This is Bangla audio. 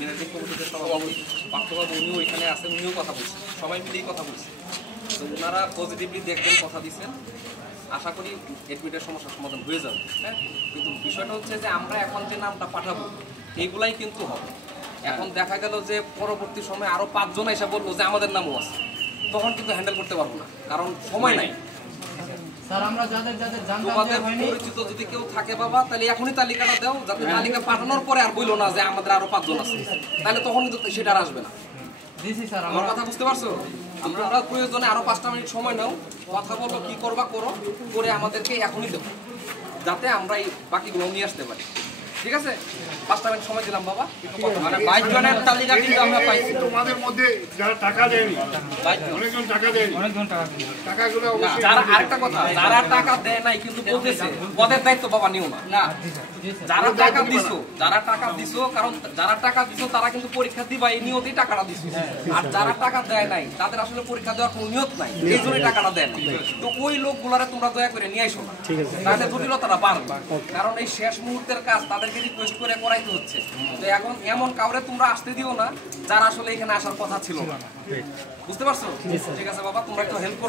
ম্যানেজিং কমিটিতে সভাপতি পার্থবাবু উনিও এখানে আছেন, উনিও কথা বলছেন, সবাই মিলেই কথা বলছে। তো ওনারা পজিটিভলি দেখবেন, কথা দিচ্ছেন, আশা করি এডমিটের সমস্যার সমাধান হয়ে যাবে। হ্যাঁ, কিন্তু বিষয়টা হচ্ছে যে আমরা এখন যে নামটা পাঠাবো এইগুলাই কিন্তু হবে। এখন দেখা গেল যে পরবর্তী সময় আরও 5 জন এসে বললো যে আমাদের নামও আছে, তখন কিন্তু হ্যান্ডেল করতে পারবো না, কারণ সময় নাই। তোমাদের পরিচিত যদি কেউ থাকে বাবা, তাহলে এখনই তালিকাটা দাও, যাতে তালিকা পাঠানোর পরে আর বললো না যে আমাদের আরো 5 জন আছে, তাহলে তখন কিন্তু সেটা আর আসবে না। আমার কথা বুঝতে পারছো? আমরা প্রয়োজনে আরো 5টা মিনিট সময় নাও, কথা বলো, কি করবা করো, করে আমাদেরকে এখনই দেবো, যাতে আমরা এই বাকিগুলো নিয়ে আসতে পারি। ঠিক আছে, 5টা মিনিট সময় দিলাম বাবা। মানে 22 জনের তালিকা কিন্তু আমরা পাইছি। তোমাদের মধ্যে যারা টাকা দেয়নি, অনেকজন টাকা দেয়নি, টাকাগুলো অবশ্যই। যারা আরেকটা কথা, যারা টাকা দেয় নাই কিন্তু বলতেছে, পদের দায়িত্ব বাবা নিও না। যারা টাকা দিছো, কারণ যারা টাকা দিছো তারা কিন্তু পরীক্ষা দিবা এই নিয়তেই টাকাটা দিছো। আর যারা টাকা দেয় নাই তাদের আসলে পরীক্ষা দেওয়ার কোনো নিয়ত নাই, এই জন্যই টাকাটা দেয় না। তো ওই লোকগুলারে তোমরা দয়া করে নিয়ে আইসো না, তাহলে জটিলতাটা বাড়বে। কারণ এই শেষ মুহূর্তের কাজ তাদেরকে রিকোয়েস্ট করে করাইতে হচ্ছে। তো এখন এমন কাউরে তোমরা আসতে দিও না যারা আসলে এখানে আসার কথা ছিল না। বুঝতে পারছো? ঠিক আছে বাবা, তোমরা একটু হেল্প করো।